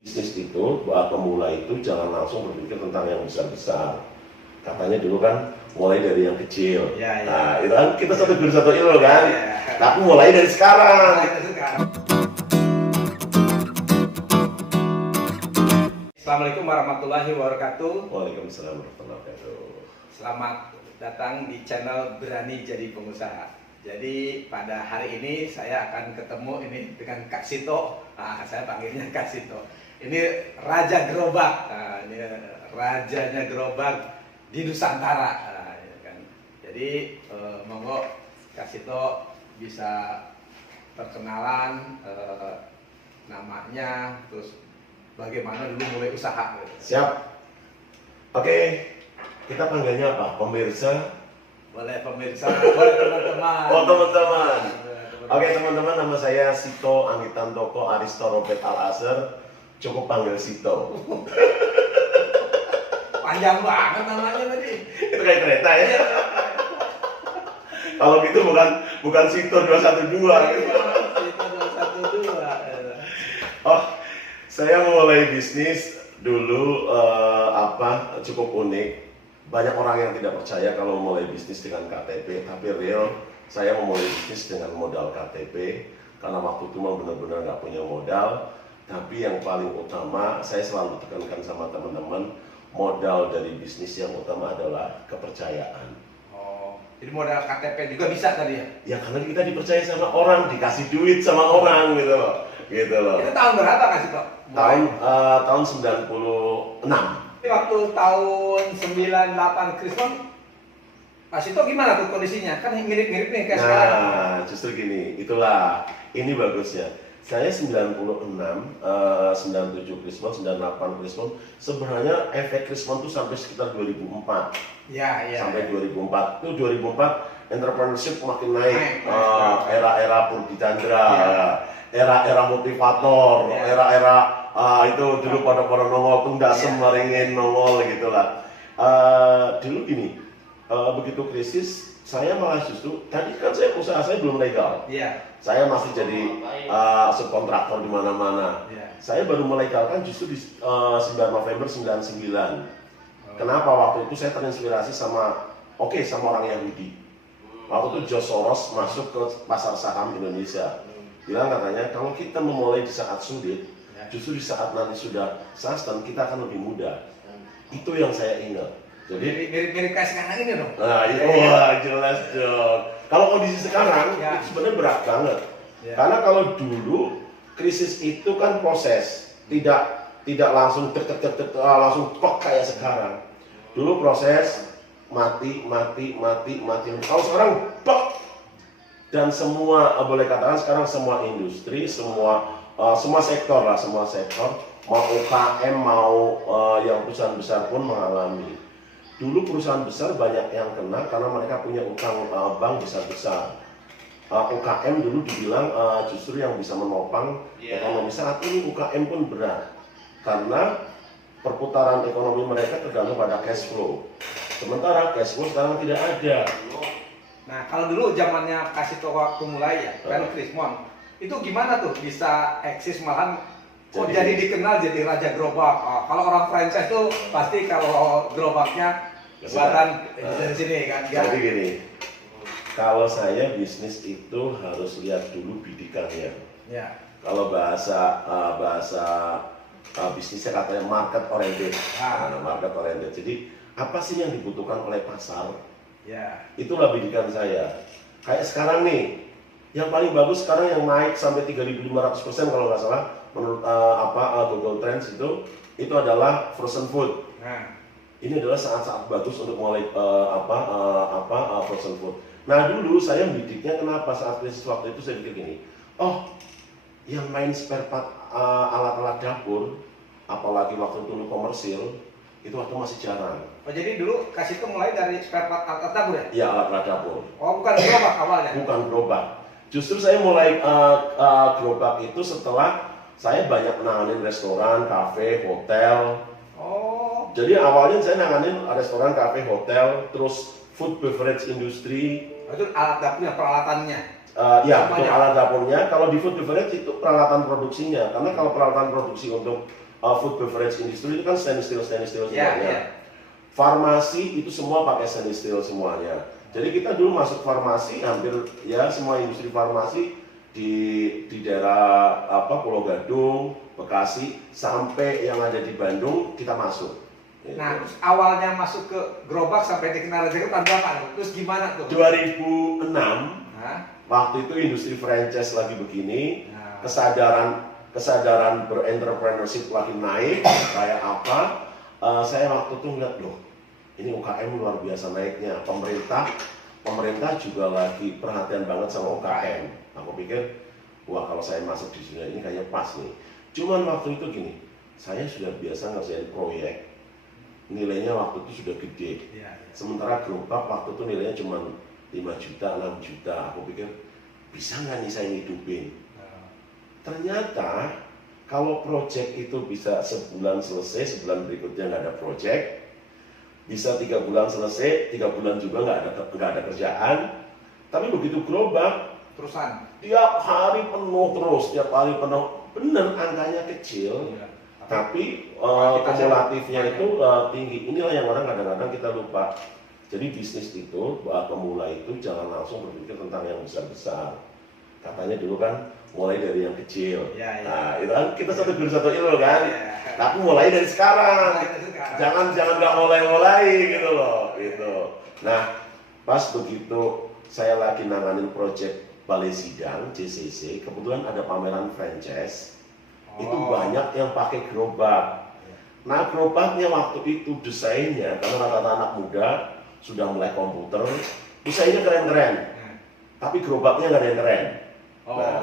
Bisnis itu, buat pemula itu jangan langsung berpikir tentang yang besar-besar. Katanya dulu kan mulai dari yang kecil. Ya, ya. Nah, itu kan kita satu guru satu ilmu kan. Ya. Tapi mulai dari sekarang. Assalamualaikum warahmatullahi wabarakatuh. Waalaikumsalam warahmatullahi wabarakatuh. Selamat datang di channel Berani Jadi Pengusaha. Jadi pada hari ini saya akan ketemu ini dengan Kak Sito. Saya panggilnya Kak Sito. Ini Raja Gerobak. Ini rajanya gerobak di Nusantara. Ya kan? Jadi monggo Kak Sito bisa perkenalan namanya, terus bagaimana dulu mulai usaha. Siap. Oke, kita panggilnya apa? Pemirsa? Boleh pemirsa, boleh teman-teman. Oh, teman-teman. Oke, teman-teman, nama saya Sito Angitan Toko Aristo Robert Al-Azhar. Cukup panggil Sito. Panjang banget namanya tadi. Itu kayak kereta ya. Kalau gitu bukan Sito 212 gitu. Sito 212. Oh, saya mulai bisnis dulu cukup unik. Banyak orang yang tidak percaya kalau mulai bisnis dengan KTP, tapi real saya memulai bisnis dengan modal KTP karena waktu itu memang benar-benar nggak punya modal. Tapi yang paling utama, saya selalu tekankan sama teman-teman, modal dari bisnis yang utama adalah kepercayaan. Oh, jadi modal KTP juga bisa tadi ya? Ya karena kita dipercaya sama orang, dikasih duit sama orang gitu loh. Gitu loh. Itu tahun berapa Kak Sito? Tahun 96. Ini waktu tahun 98 Krismon, Kak Sito gimana tuh kondisinya? Kan mirip-mirip nih kayak sekarang. Nah, justru gini, itulah, ini bagusnya. Saya 96, 97 Krismon, 98 Krismon, sebenarnya efek Krismon itu sampai sekitar 2004. Ya. Sampai 2004, itu 2004 entrepreneurship makin naik, era-era Purdi Chandra, era-era motivator, era-era itu dulu pada nongol tundasem maringin nongol gitulah. Dulu gini, begitu krisis, saya malah justru tadi kan usaha saya belum legal. Iya. Saya masih jadi subkontraktor di mana-mana. Iya. Saya baru melegalkan justru di 9 November 99. Kenapa? Waktu itu saya terinspirasi sama orang Yahudi. Waktu itu George Soros masuk ke pasar saham Indonesia. Bilang katanya kalau kita memulai di saat sulit, justru di saat nanti sudah sustain kita akan lebih mudah. Itu yang saya ingat. Jadi mirip kayak sekarang ini dong. Nah, itu wah jelas dong. Kalau kondisi sekarang itu sebenarnya berat banget. Karena kalau dulu krisis itu kan proses, tidak langsung langsung kok kayak sekarang. Dulu proses mati. Kalau sekarang bak. Dan semua boleh katakan sekarang semua industri, semua sektor mau UKM mau yang perusahaan besar pun mengalami. Dulu perusahaan besar banyak yang kena karena mereka punya utang bank besar-besar. UKM dulu dibilang justru yang bisa menopang ekonomi. Saat ini UKM pun berat karena perputaran ekonomi mereka tergantung pada cash flow. Sementara cash flow sekarang tidak ada. Nah, kalau dulu zamannya Kak Sito waktu mulai ya, kan Krismon, itu gimana tuh bisa eksis malahan jadi dikenal jadi Raja Gerobak. Kalau orang franchise tuh pasti kalau gerobaknya buatan dari sini kan. Jadi gini, kalau saya bisnis itu harus lihat dulu bidikannya. Ya. Kalau bahasa bisnisnya katanya market oriented. Market oriented. Jadi apa sih yang dibutuhkan oleh pasar? Ya. Itulah bidikan saya. Kayak sekarang nih, yang paling bagus sekarang yang naik sampai 3.500% kalau nggak salah menurut Google Trends itu adalah frozen food. Nah. Ini adalah saat-saat bagus untuk mulai frozen food. Nah dulu saya bidiknya kenapa saat krisis waktu itu saya pikir gini, yang main spare part alat-alat dapur, apalagi waktu dulu komersil, itu waktu masih jarang. Oh jadi dulu Kak Sito mulai dari spare part alat dapur ya? Iya, alat-alat dapur. Oh bukan gerobak awalnya? Bukan gerobak. Justru saya mulai gerobak itu setelah saya banyak menanganin restoran, kafe, hotel. Oh. Jadi awalnya saya nanganin restoran, kafe, hotel, terus food beverage industry. Itu alat dapurnya, peralatannya? Ya, untuk alat dapurnya. Kalau di food beverage itu peralatan produksinya. Karena kalau peralatan produksi untuk food beverage industry itu kan stainless steel Ya, semuanya. ya. Farmasi itu semua pakai stainless steel semuanya. Jadi kita dulu masuk farmasi hampir ya semua industri farmasi di daerah Pulau Gadung, Bekasi sampai yang ada di Bandung kita masuk. Nah, terus awalnya masuk ke gerobak sampai dikenal Raja Gerobak tahun berapa? Terus gimana tuh? 2006 Hah? waktu itu industri franchise lagi begini, Nah. kesadaran berentrpreneurship lagi naik kayak apa? Saya waktu itu ngeliat loh, ini UKM luar biasa naiknya. Pemerintah juga lagi perhatian banget sama UKM. Aku pikir, wah kalau saya masuk di sini ini kayaknya pas nih. Cuman waktu itu gini, saya sudah biasa ngerjain proyek, nilainya waktu itu sudah gede. Ya, ya. Sementara gerobak waktu itu nilainya cuma 5 juta, 6 juta. Aku pikir, bisa nggak nih saya ngidupin? Nah. Ternyata kalau project itu bisa sebulan selesai, sebulan berikutnya nggak ada project, bisa 3 bulan selesai, 3 bulan juga nggak ada kerjaan. Tapi begitu gerobak, Terusan. tiap hari penuh terus, tiap hari penuh. Bener angkanya kecil, Ya. tapi Kuantitasnya kumulatifnya itu tinggi. Inilah yang orang kadang-kadang kita lupa. Jadi bisnis itu, pemula itu jangan langsung berpikir tentang yang besar-besar. Katanya dulu kan mulai dari yang kecil. Ya, ya. Nah, itu kan kita satu guru satu ilmu kan. Ya. Tapi mulai dari sekarang. Mulai dari sekarang. Jangan nggak mulai gitu loh. Gitu. Nah, pas begitu saya lagi nanganin project Balai Sidang JCC, kebetulan ada pameran franchise. Itu banyak yang pakai gerobak. Nah, gerobaknya waktu itu desainnya, karena rata-rata anak muda sudah mulai komputer, desainnya keren-keren. Tapi gerobaknya nggak ada yang keren. Nah,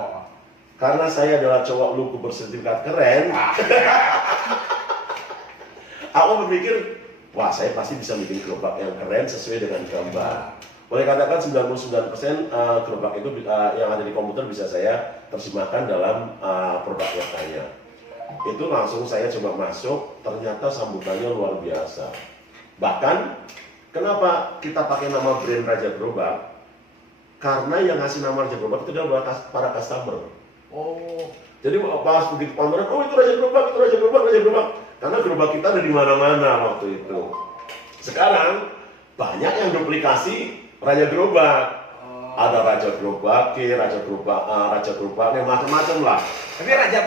karena saya adalah cowok lugu bersertifikat keren, aku berpikir, wah saya pasti bisa bikin gerobak yang keren sesuai dengan gambar. Boleh katakan 99% gerobak itu yang ada di komputer bisa saya terjemahkan dalam produk nyatanya. Itu langsung saya coba masuk, ternyata sambutannya luar biasa. Bahkan, kenapa kita pakai nama brand Raja Gerobak? Karena yang ngasih nama Raja Gerobak itu adalah para customer. Jadi pas begitu pameran, oh itu Raja Gerobak, itu Raja Gerobak, Raja Gerobak. Karena gerobak kita ada di mana-mana waktu itu. Sekarang banyak yang duplikasi Raja Gerobak. Ada Raja Gerobak, Raja Gerobak, yang macam-macam lah. Tapi raja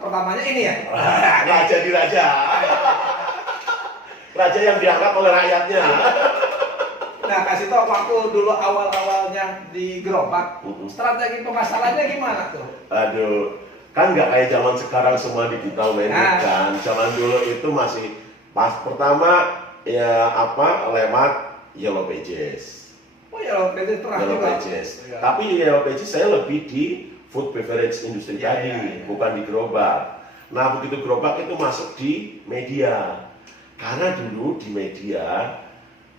pertamanya ini ya? Raja di raja. Raja yang diangkat oleh rakyatnya. Nah, kasih tau waktu dulu awal-awalnya di gerobak, strategi pemasarannya gimana tuh? Aduh, kan nggak kayak zaman sekarang semua digital mainnya kan. Zaman dulu itu masih pas pertama ya lewat Yellow Pages. Oh Yellow Pages pernah Yellow juga. Pages. Ya. Tapi Yellow Pages saya lebih di food beverage industri Ya, tadi, ya, ya. bukan di gerobak. Nah, begitu gerobak itu masuk di media. Karena dulu di media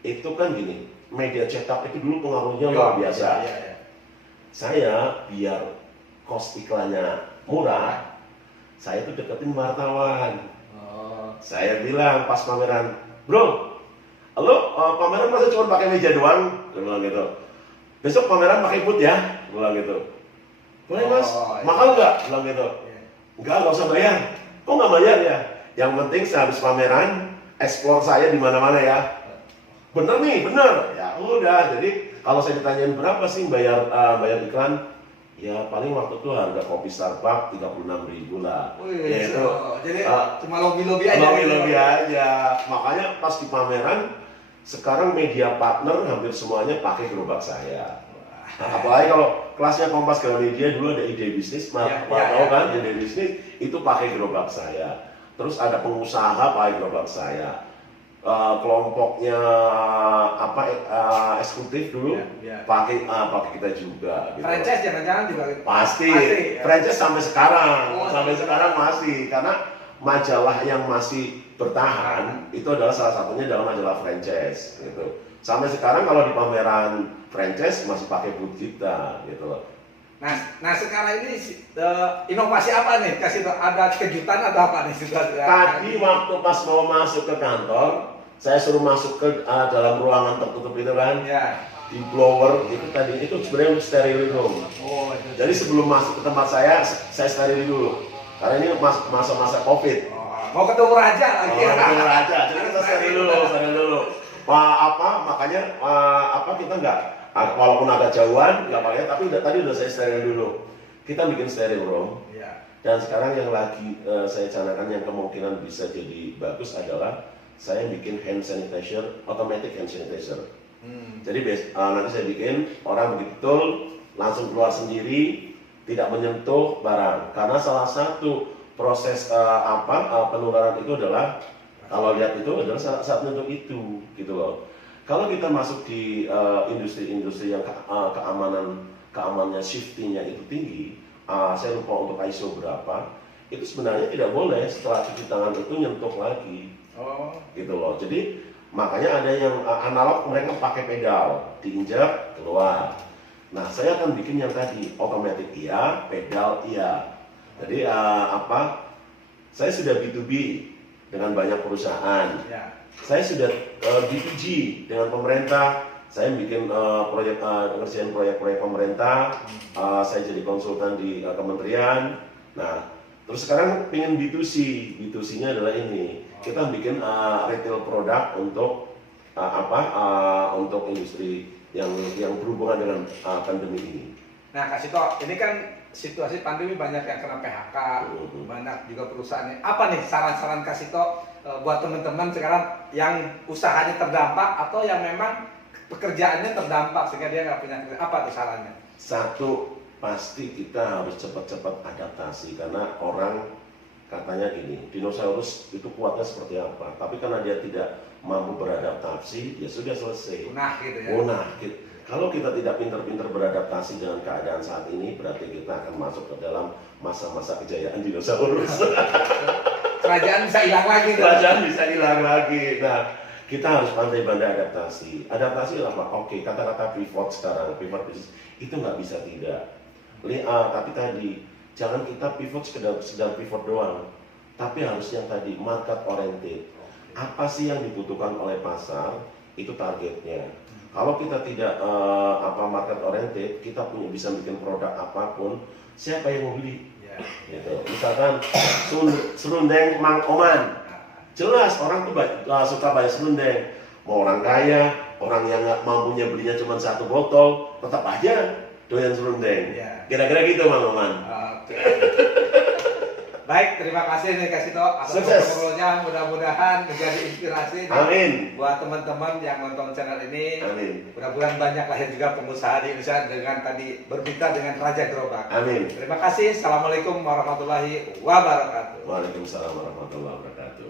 itu kan gini, media cetak itu dulu pengaruhnya luar biasa. Ya. Saya biar kos iklannya murah, saya tuh deketin wartawan. Saya bilang pas pameran, bro, lo pameran masa cuma pakai meja doang? Dia bilang gitu. Besok pameran pakai food ya? Dia bilang gitu. Boleh mas, mahal nggak? Dia bilang gitu. Nggak usah bayar. Kok nggak bayar ya? Yang penting sehabis pameran, explore saya di mana-mana ya. Bener nih, bener. Ya udah, jadi kalau saya ditanyain berapa sih bayar iklan, ya paling waktu itu harga kopi Starbucks 36.000 lah. Ya itu. Jadi cuma lobby-lobby aja. Lobby aja. Makanya pas di pameran, sekarang media partner hampir semuanya pakai gerobak saya. Nah, apalagi kalau kelasnya Kompas Gramedia dulu ada ide bisnis, tahu kan ide bisnis itu pakai gerobak saya. Terus ada pengusaha pakai gerobak saya. Kelompoknya eksekutif dulu pakai kita juga. Gitu. Franchise jangan-jangan juga. Pasti. Ya. Franchise sampai sekarang masih karena majalah yang masih bertahan itu adalah salah satunya adalah majalah franchise gitu. Sampai sekarang kalau di pameran franchise masih pakai booth kita gitu loh. Nah sekarang ini inovasi apa nih? Kasih ada kejutan atau apa nih? Tadi waktu pas mau masuk ke kantor, saya suruh masuk ke dalam ruangan tertutup itu kan, di blower itu tadi itu sebenarnya steril room. Jadi sebelum masuk ke tempat saya steril dulu, karena ini masa-masa COVID. Mau ketemu raja lagi. Ketemu raja. Jadi kita share dulu. Makanya kita nggak, walaupun agak jauhan, nggak pakai, tapi tadi udah saya steril dulu. Kita bikin steril room. Ya. Dan sekarang yang lagi saya canangkan yang kemungkinan bisa jadi bagus adalah saya bikin hand sanitizer, automatic hand sanitizer. Jadi nanti saya bikin orang betul langsung keluar sendiri, tidak menyentuh barang. Karena salah satu proses penularan itu adalah, kalau lihat itu adalah saat menyentuh itu, gitu loh. Kalau kita masuk di industri-industri yang keamanannya, safety-nya itu tinggi, saya lupa untuk ISO berapa, itu sebenarnya tidak boleh setelah cuci tangan itu nyentuh lagi, gitu loh. Jadi makanya ada yang analog, mereka pakai pedal, diinjak keluar. Nah, saya akan bikin yang tadi otomatis iya, pedal iya. Jadi saya sudah B2B dengan banyak perusahaan. Ya. Saya sudah B2G dengan pemerintah. Saya bikin ngerjain proyek-proyek pemerintah. Saya jadi konsultan di kementerian. Nah, terus sekarang pengen B2C. B2C-nya adalah ini. Kita bikin retail produk untuk untuk industri yang berhubungan dengan pandemi ini. Nah, Kak Sito, ini kan situasi pandemi, banyak yang kena PHK, banyak juga perusahaannya. Apa nih saran-saran Kak Sito buat teman-teman sekarang yang usahanya terdampak atau yang memang pekerjaannya terdampak sehingga dia nggak punya kerja? Apa tuh sarannya? Satu, pasti kita harus cepat-cepat adaptasi karena orang katanya gini, dinosaurus itu kuatnya seperti apa, tapi karena dia tidak mampu beradaptasi, ya sudah selesai. Punah gitu ya. Punah. Kalau kita tidak pintar-pintar beradaptasi dengan keadaan saat ini, berarti kita akan masuk ke dalam masa-masa kejayaan dinosaurus. Kerajaan bisa hilang lagi. Kerajaan bisa hilang lagi. Nah, kita harus pandai-pandai adaptasi. Adaptasi apa? Oke, kata-kata pivot sekarang, pivot bisnis itu nggak bisa tidak. Tapi tadi jangan kita pivot sedang pivot doang, tapi harus yang tadi market oriented. Apa sih yang dibutuhkan oleh pasar? Itu targetnya. Kalau kita tidak market oriented, kita bisa bikin produk apapun, siapa yang mau beli? Gitu. Misalkan serundeng Mang Oman, jelas orang tuh suka bayar serundeng. Mau orang kaya, orang yang nggak mampunya belinya cuma 1 botol, tetap aja doyan serundeng. Kira-kira gitu Mang Oman. Baik, terima kasih nih Kak Sito atas ngobrolnya, mudah-mudahan menjadi inspirasi buat teman-teman yang nonton channel ini. Amin. Mudah-mudahan banyak lahir juga pengusaha di Indonesia dengan tadi berbicara dengan Raja Gerobak. Amin. Terima kasih. Assalamualaikum warahmatullahi wabarakatuh. Waalaikumsalam warahmatullahi wabarakatuh.